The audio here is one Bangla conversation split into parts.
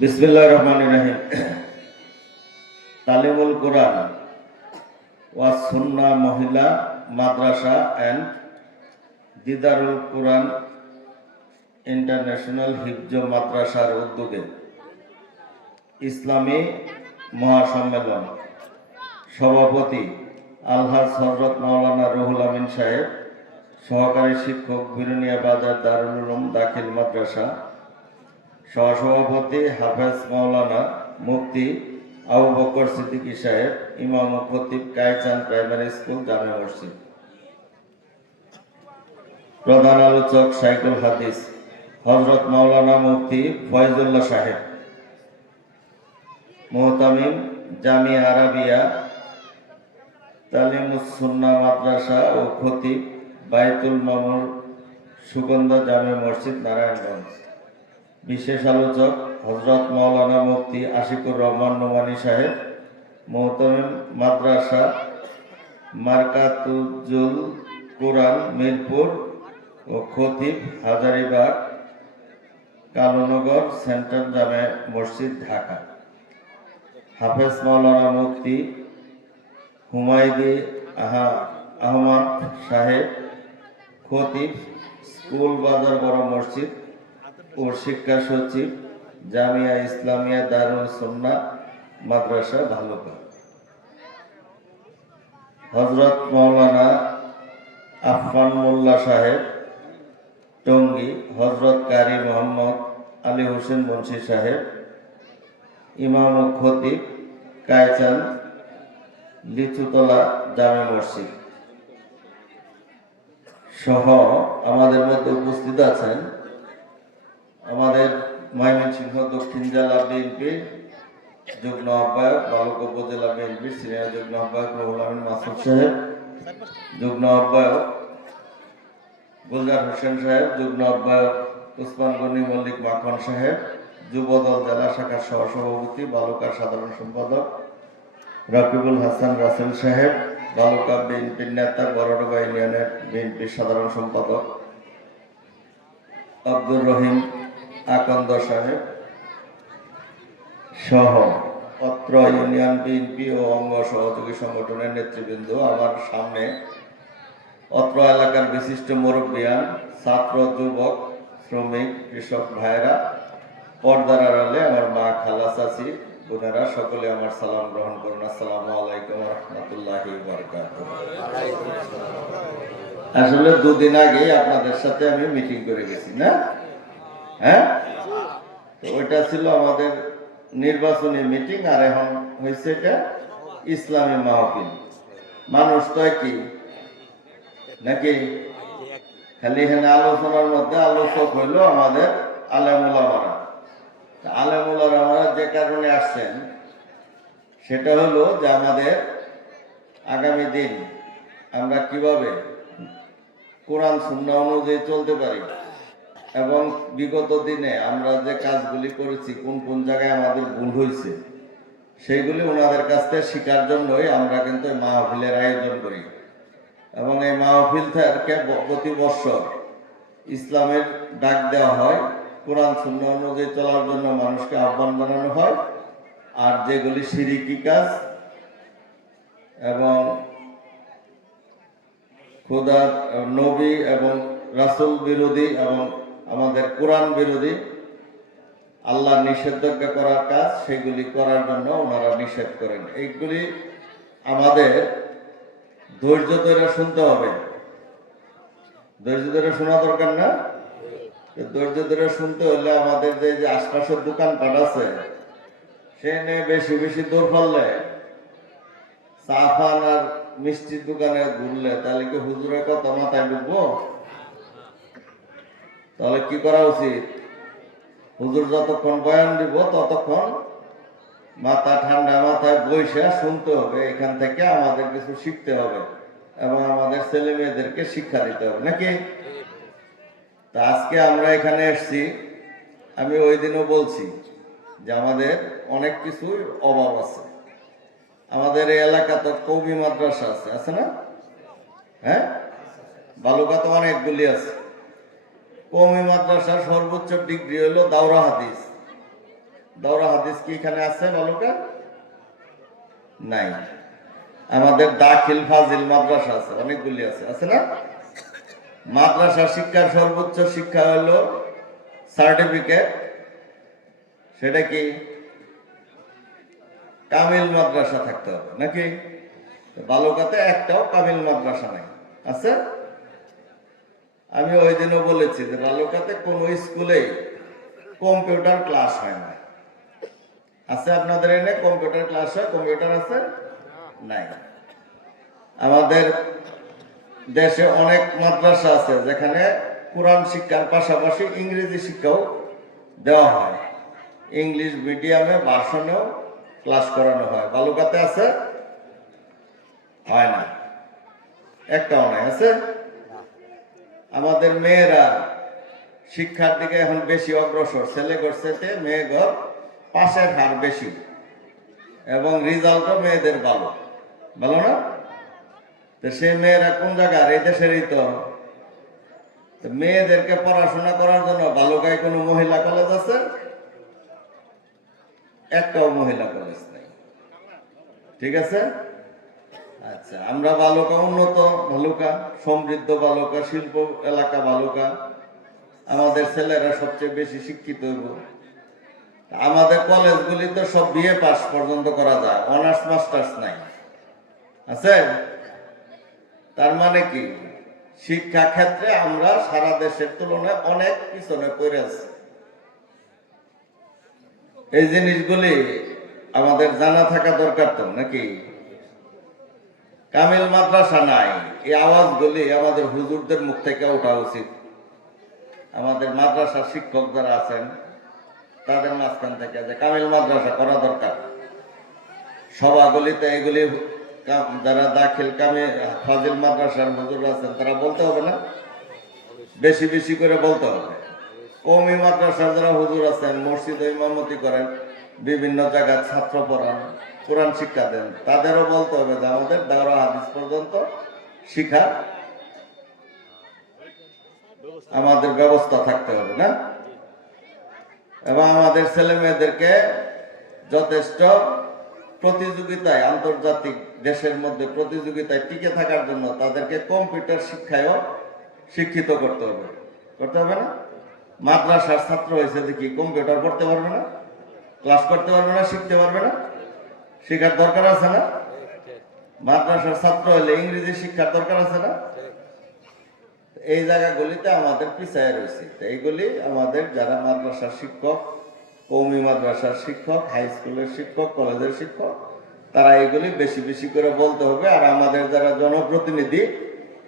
বিসমিল্লাহির রহমানির রহিম। তালিমুল কোরআন ওয়া সুন্নাহ মহিলা মাদ্রাসা অ্যান্ড দিদারুল কোরআন ইন্টারন্যাশনাল হিফজ মাদ্রাসার উদ্যোগে ইসলামী মহাসম্মেলন সভাপতি আলহাজ হযরত মাওলানা রুহুল আমিন সাহেব, সহকারী শিক্ষক, বিরুনিয়া বাজার দারুল উলুম দাখিল মাদ্রাসা, সহসভাপতি হাফেজ মাওলানা মুফতি আবু বকর সিদ্দিকী সাহেব, ইমাম ও খতিব কাইচান প্রাইমারি স্কুল জামে মসজিদ, প্রধান আলোচক শাইখুল হাদিস হযরত মাওলানা মুফতি ফয়জুল্লাহ সাহেব, মুহতামিম জামিয়া আরাবিয়া তালিমুস সুন্নাহ মাদ্রাসা ও খতিব বাইতুল মামুর সুগন্ধা জামে মসজিদ নারায়ণগঞ্জ। বিশেষ আলোচক হযরত মাওলানা মুফতি আশিকুর রহমান নোমানী সাহেব, মুহতামিম মাদ্রাসা মারকাতুজুল কুরআন মিরপুর ও খতিব হাজারীবাগ কালুনগর সেন্ট্রাল জামে মসজিদ ঢাকা। হাফেজ মাওলানা মুফতি হুমায়দি আহমদ সাহেব, খতিব স্কুল বাজার বড় মসজিদ ও শিক্ষা সচিব জামিয়া ইসলামিয়া দারুল সুন্নাহ মাদ্রাসা ভালুকা। হযরত মাওলানা আফফান মোল্লা সাহেব টঙ্গী, হযরত কারি মোহাম্মদ আলী হোসেন মুন্সি সাহেব, ইমাম ও খতিব কায়চান লিচুতলা জামে মসজিদ সহ আমাদের মধ্যে উপস্থিত আছেন আমাদের ময়মনসিংহ দক্ষিণ জেলা বিএনপি যুগ্ম আহ্বায়ক, বালুকা উপজেলা বিএনপি সিনিয়র যুগ্ম আহ্বায়ক রুহুল আমিন মাসুদ সাহেব, যুগ্ম আহ্বায়ক গুলজার হোসেন সাহেব, যুগ্ম আহ্বায়ক উসমান গনি মল্লিক মাখন সাহেব, যুবদল জেলা শাখার সহসভাপতি বালুকার সাধারণ সম্পাদক রাকিবুল হাসান রাসেল সাহেব, বালুকা বিএনপির নেতা বড়ডোবা ইউনিয়নের বিএনপির সাধারণ সম্পাদক আব্দুর রহিম আকন্দ সাহেব সহ অত্র ইউনিয়ন বিএনপি ও অঙ্গ সহযোগী সংগঠনের নেতৃবৃন্দ, আমার সামনে অত্র এলাকার বিশিষ্ট মুরব্বিয়ান, ছাত্র, যুবক, শ্রমিক, কৃষক ভাইরা, পর্দার আড়ালে আমার মা, খালা, চাচি, বোনেরা, সকলে আমার সালাম গ্রহণ করুন। আসসালামু আলাইকুম ওয়া রাহমাতুল্লাহি ওয়া বারাকাতুহু। আসলে দুদিন আগে আপনাদের সাথে আমি মিটিং করে গেছি না, হ্যাঁ, তো ওইটা ছিল আমাদের নির্বাচনী মিটিং, আর এখন হয়েছে এটা ইসলামী মাহফিল। মানুষ তো কি নাকি, খালি এখানে আলোচনার মধ্যে আলোচক হইল আমাদের আলেমুলামারা। আলেমুলামারা যে কারণে আসছেন সেটা হলো যে আমাদের আগামী দিন আমরা কিভাবে কোরআন সুন্নাহ অনুযায়ী চলতে পারি এবং বিগত দিনে আমরা যে কাজগুলি করেছি কোন কোন জায়গায় আমাদের ভুল হয়েছে সেইগুলি ওনাদের কাছ থেকে শেখার জন্যই আমরা কিন্তু মাহফিলের আয়োজন করি। এবং এই মাহফিল থেকে প্রতি বছর ইসলামের ডাক দেওয়া হয়, কোরআন সুন্নাহ অনুযায়ী চলার জন্য মানুষকে আহ্বান জানানো হয়, আর যেগুলি শিরকি কাজ এবং খোদা নবী এবং রাসূল বিরোধী এবং আমাদের কোরআন বিরোধী আল্লাহ নিষেধাজ্ঞা করার কাজ, সেগুলি করার জন্য ওনারা নিষেধ করেন। এইগুলি আমাদের ধৈর্য ধরে শুনতে হবে। ধৈর্য ধরে শোনা দরকার না? ধৈর্য ধরে শুনতে হলে আমাদের যে আশপাশের দোকানপাট আছে সেখানে বেশি বেশি দৌড় ফেললে, চা পান আর মিষ্টির দোকানে ঘুরলে, তাহলে কি হুজুরের কথা মাথায় ঢুকবো? তাহলে কি করা উচিত? হুজুর যতক্ষণ বয়ান দিব ততক্ষণ মাথা ঠান্ডা মাথায় বসে শুনতে হবে। এখান থেকে আমাদের কিছু শিখতে হবে এবং আমাদের ছেলে মেয়েদেরকে শিক্ষা দিতে হবে নাকি? তা আজকে আমরা এখানে এসছি, আমি ওই দিনও বলছি যে আমাদের অনেক কিছুর অভাব আছে। আমাদের এই এলাকা তো কওমি মাদ্রাসা আছে না? হ্যাঁ, বালুকা তো অনেকগুলি আছে। কওমি মাদ্রাসার সর্বোচ্চ ডিগ্রি হলো দাওরা হাদিস, দাওরা হাদিস কি এখানে আছে বালুকা? নাই। আমাদের দাখিল ফাজিল মাদ্রাসা আছে, অনেকগুলি আছে, আছে না? মাদ্রাসা শিক্ষার সর্বোচ্চ শিক্ষা হলো সার্টিফিকেট, সেটা কি কামিল মাদ্রাসা থাকতে হবে নাকি? বালুকাতে একটাও কামিল মাদ্রাসা নাই, আছে? আমি ওই দিনও বলেছি যে বালুকাতে কোন স্কুলে কম্পিউটার ক্লাস হয় না। আছে আপনাদের এনে কম্পিউটার ক্লাস হয়? কম্পিউটার আছে? নাই। আমাদের দেশে অনেক মাদ্রাসা আছে যেখানে কোরআন শিক্ষার পাশাপাশি ইংরেজি শিক্ষাও দেওয়া হয়, ইংলিশ মিডিয়ামে ভার্সনেও ক্লাস করানো হয়। বালুকাতে আছে? হয় না, একটাও নাই। আছে? আমাদের মেয়েরা শিক্ষার দিকে এখন বেশি অগ্রসর, ছেলে গড়ছে মেয়ে ঘর পাশের হার বেশি, এবং রেজাল্টও মেয়েদের ভালো, ভালো না? তো সে মেয়েরা কোন জায়গার? এই দেশেরই তো। মেয়েদেরকে পড়াশোনা করার জন্য বালুকায় কোনো মহিলা কলেজ আছে? একটাও মহিলা কলেজ নেই। ঠিক আছে? আচ্ছা, আমরা বালুকা উন্নত বালুকা, সমৃদ্ধ বালুকা, শিল্প এলাকা বালুকা, আমাদের ছেলেরা সবচেয়ে বেশি শিক্ষিত হইব। আমাদের কলেজগুলি তো সব বিএ পাস পর্যন্ত করা যায়, অনার্স মাস্টার্স নাই, আছে? তার মানে কি শিক্ষা ক্ষেত্রে আমরা সারা দেশের তুলনায় অনেক পিছনে পড়ে আছি। এই জিনিসগুলি আমাদের জানা থাকা দরকার তো নাকি? কামিল মাদ্রাসা নাই, এই আওয়াজগুলি আমাদের হুজুরদের মুখ থেকে ওঠা উচিত। আমাদের মাদ্রাসার শিক্ষক যারা আছেন তাদের মাঝখান থেকে যে কামিল মাদ্রাসা করা দরকার। সভাগুলিতে এগুলি যারা দাখিল কামিল ফাজিল মাদ্রাসার হুজুর আছেন তারা বলতে হবে না? বেশি বেশি করে বলতে হবে। কওমি মাদ্রাসার যারা হুজুর আছেন, মসজিদে ইমামতি করেন, বিভিন্ন জায়গায় ছাত্র পড়ান, কোরআন শিক্ষা দেন, তাদেরও বলতে হবে যে আমাদের দাওরা হাদিস পর্যন্ত শিক্ষা আমাদের ব্যবস্থা থাকতে হবে না? এবং আমাদের ছেলে মেয়েদেরকে যথেষ্ট প্রতিযোগিতায়, আন্তর্জাতিক দেশের মধ্যে প্রতিযোগিতায় টিকে থাকার জন্য তাদেরকে কম্পিউটার শিক্ষায়ও শিক্ষিত করতে হবে, করতে হবে না? মাদ্রাসার ছাত্র হয়েছে দেখি কম্পিউটার পড়তে পারবে না, ক্লাস করতে পারবে না, শিখতে পারবে না? শিক্ষার দরকার আছে না? মাদ্রাসার ছাত্র হলে ইংরেজি শিক্ষার দরকার আছে না? এই জায়গাগুলিতে আমাদের পিছায় রয়েছে। এইগুলি আমাদের যারা মাদ্রাসার শিক্ষক, কওমি মাদ্রাসার শিক্ষক, হাই স্কুলের শিক্ষক, কলেজের শিক্ষক, তারা এইগুলি বেশি বেশি করে বলতে হবে। আর আমাদের যারা জনপ্রতিনিধি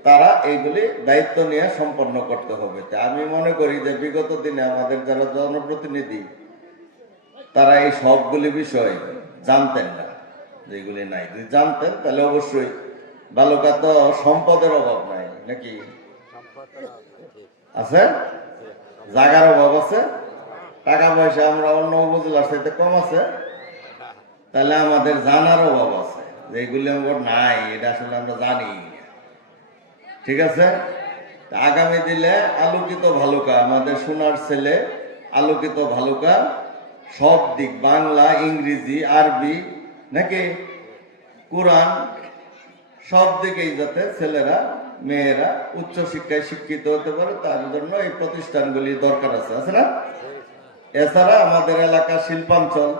তারা এইগুলি দায়িত্ব নিয়ে সম্পন্ন করতে হবে। আমি মনে করি যে বিগত দিনে আমাদের যারা জনপ্রতিনিধি তারা এই সবগুলি বিষয় জানতেন না, যেগুলি নাই। যদি জানতেন তাহলে অবশ্যই বালুকা তো সম্পদের অভাব নাই নাকি? আছে? জায়গার অভাব আছে, টাকা পয়সা আমরা অন্য উপজেলার চাইতে কম আছে, তাহলে আমাদের জানার অভাব আছে, যেগুলি আমার নাই, এটা আসলে আমরা জানি। ঠিক আছে? আগামী দিনে আলোকিত ভালুকা, আমাদের সোনার ছেলে আলোকিত ভালুকা, সব দিক বাংলা, ইংরেজি, আরবি নাকি কোরআন সব দিকেই যাতে ছেলেরা মেয়েরা উচ্চ শিক্ষায় শিক্ষিত হতে পারে তার জন্য এই প্রতিষ্ঠানগুলি দরকার আছে, আছে না? এছাড়া আমাদের এলাকা শিল্পাঞ্চল,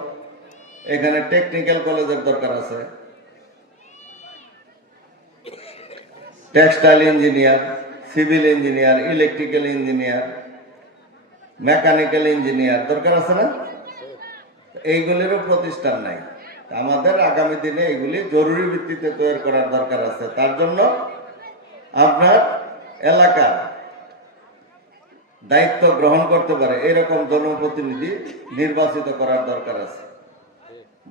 এখানে টেকনিক্যাল কলেজের দরকার আছে, textile engineer, civil engineer, electrical engineer, mechanical engineer দরকার আছে না? এইগুলিরও প্রতিষ্ঠান নাই। আমাদের আগামী দিনে এগুলি জরুরি ভিত্তিতে তৈরি করার দরকার আছে। তার জন্য আপনার এলাকার দায়িত্ব গ্রহণ করতে পারে এরকম জনপ্রতিনিধি নির্বাচিত করার দরকার আছে।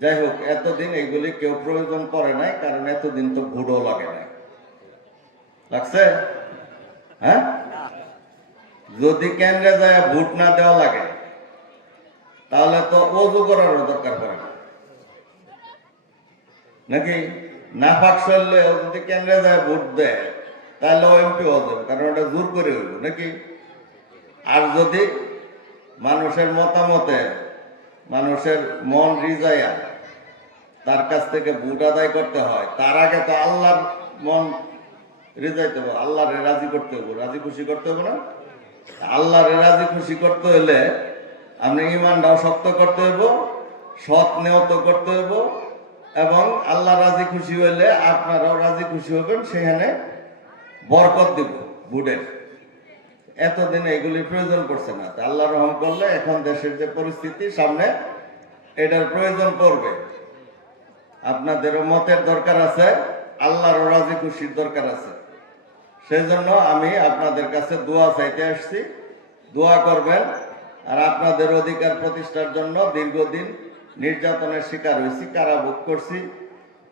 যাই হোক, এতদিন এইগুলি কেউ প্রয়োজন করে নাই, কারণ এতদিন তো ভোটও লাগে নাই। লাগছে? হ্যাঁ, যদি কেন্দ্রে যায় ভোট না দেওয়া লাগে তাহলে তো ওযু করারও দরকার পড়ে না নাকি? নাফাক শরীরে যদি কেন্দ্রে যায় ভোট দেয় তাহলে এমপি হয়ে যাবে, কারণ ওটা জোর করে হইব নাকি? আর যদি মানুষের মতামতে মানুষের মন রিজায়া তার কাছ থেকে ভোট আদায় করতে হয়, তার আগে তো আল্লাহর মন রিজাইতে হবে, আল্লাহরে রাজি করতে হবে, রাজি খুশি করতে হবে না? আল্লাহরে রাজি খুশি করতে হলে আপনি ইমানটাও শক্ত করতে হইব, সৎ নিয়ত করতে হইব, এবং আল্লাহ রাজি খুশি হইলে আপনারাও রাজি খুশি হবেন, সেখানে বরকত দিব ভোটের। এতদিনে এগুলির প্রয়োজন পড়ছে না, আল্লাহ রহম করলে এখন দেশের যে পরিস্থিতি সামনে এটার প্রয়োজন পড়বে। আপনাদেরও মতের দরকার আছে, আল্লাহর রাজি খুশির দরকার আছে। সেই জন্য আমি আপনাদের কাছে দোয়া চাইতে আসছি, দোয়া করবেন। আর আপনাদের অধিকার প্রতিষ্ঠার জন্য দীর্ঘদিন নির্যাতনের শিকার হয়েছি, কারাভোগ করছি,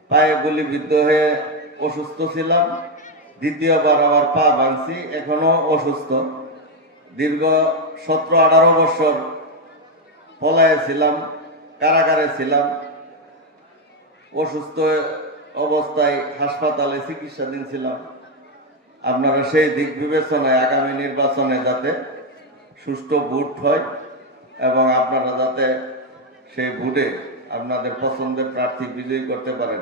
পায়ে গুলিবিদ্ধ হয়ে অসুস্থ ছিলাম, দ্বিতীয়বার আবার পা ভাঙছি, এখনো অসুস্থ। দীর্ঘ 17-18 বছর পলায়ে ছিলাম, কারাগারে ছিলাম, অসুস্থ অবস্থায় হাসপাতালে চিকিৎসাধীন ছিলাম। আপনারা সেই দিক বিবেচনায় আগামী নির্বাচনে যাতে সুষ্ঠু ভোট হয় এবং আপনারা যাতে সেই ভোটে আপনাদের পছন্দের প্রার্থী বিজয়ী করতে পারেন,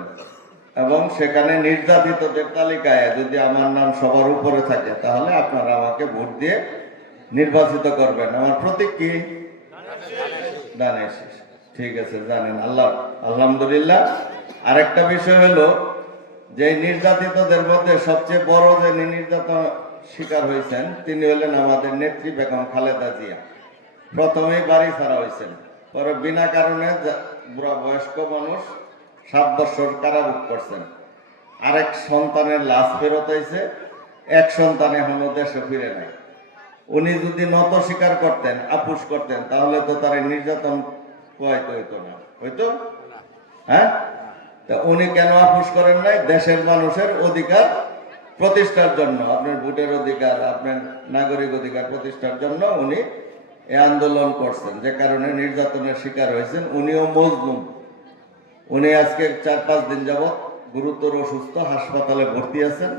এবং সেখানে নির্যাতিতদের তালিকায় যদি আমার নাম সবার উপরে থাকে তাহলে আপনারা আমাকে ভোট দিয়ে নির্বাচিত করবেন। আমার প্রতীক কি? দানেশ। ঠিক আছে, জানেন। আলহামদুলিল্লাহ। আরেকটা বিষয় হলো যে নির্যাতিতদের মধ্যে সবচেয়ে বড় যে নির্যাতন শিকার হয়েছেন তিনি হলেন আমাদের নেত্রী বেগম খালেদা জিয়া। প্রথমেই বাড়ি ছাড়া হয়েছেন, পরে বিনা কারণে বুড়া বয়স্ক মানুষ 7 বছর কারাভোগ করছেন। আরেক সন্তানের লাশ ফেরত হয়েছে, এক সন্তান এখনো দেশে ফিরে নাই। উনি যদি নত স্বীকার করতেন, আপুস করতেন, তাহলে তো তার নির্যাতন পোয়াইতে হইতো না, হইতো? হ্যাঁ, তা উনি কেন আপুস করেন নাই? দেশের মানুষের অধিকার প্রতিষ্ঠার জন্য, আপনার ভোটের অধিকার, আপনার নাগরিক অধিকার প্রতিষ্ঠার জন্য উনি এই আন্দোলন করছেন, যে কারণে নির্যাতনের শিকার হয়েছেন। উনিও মজলুম। উনি আজকে 4-5 দিন যাবৎ গুরুতর অসুস্থ, হাসপাতালে ভর্তি আছেন।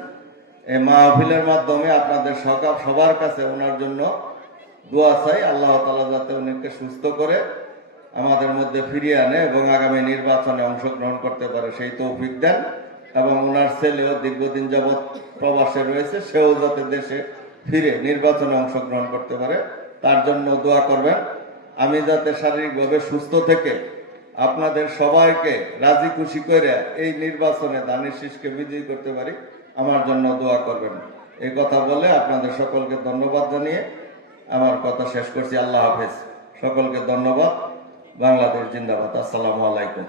এই মাহফিলের মাধ্যমে আপনাদের সবার কাছে ওনার জন্য দোয়া চাই, আল্লাহ তাআলা যাতে উনিকে সুস্থ করে আমাদের মধ্যে ফিরিয়ে আনে এবং আগামী নির্বাচনে অংশগ্রহণ করতে পারে সেই তৌফিক দেন। এবং ওনার ছেলেও দীর্ঘদিন যাবৎ প্রবাসে রয়েছে, সেও যাতে দেশে ফিরে নির্বাচনে অংশগ্রহণ করতে পারে তার জন্য দোয়া করবেন। আমি যাতে শারীরিকভাবে সুস্থ থেকে আপনাদের সবাইকে রাজি খুশি করে এই নির্বাচনে ধানের শীষকে বিজয়ী করতে পারি, আমার জন্য দোয়া করবেন। এই কথা বলে আপনাদের সকলকে ধন্যবাদ জানিয়ে আমার কথা শেষ করছি। আল্লাহ হাফেজ। সকলকে ধন্যবাদ। বাংলাদেশ জিন্দাবাদ। আসসালামু আলাইকুম।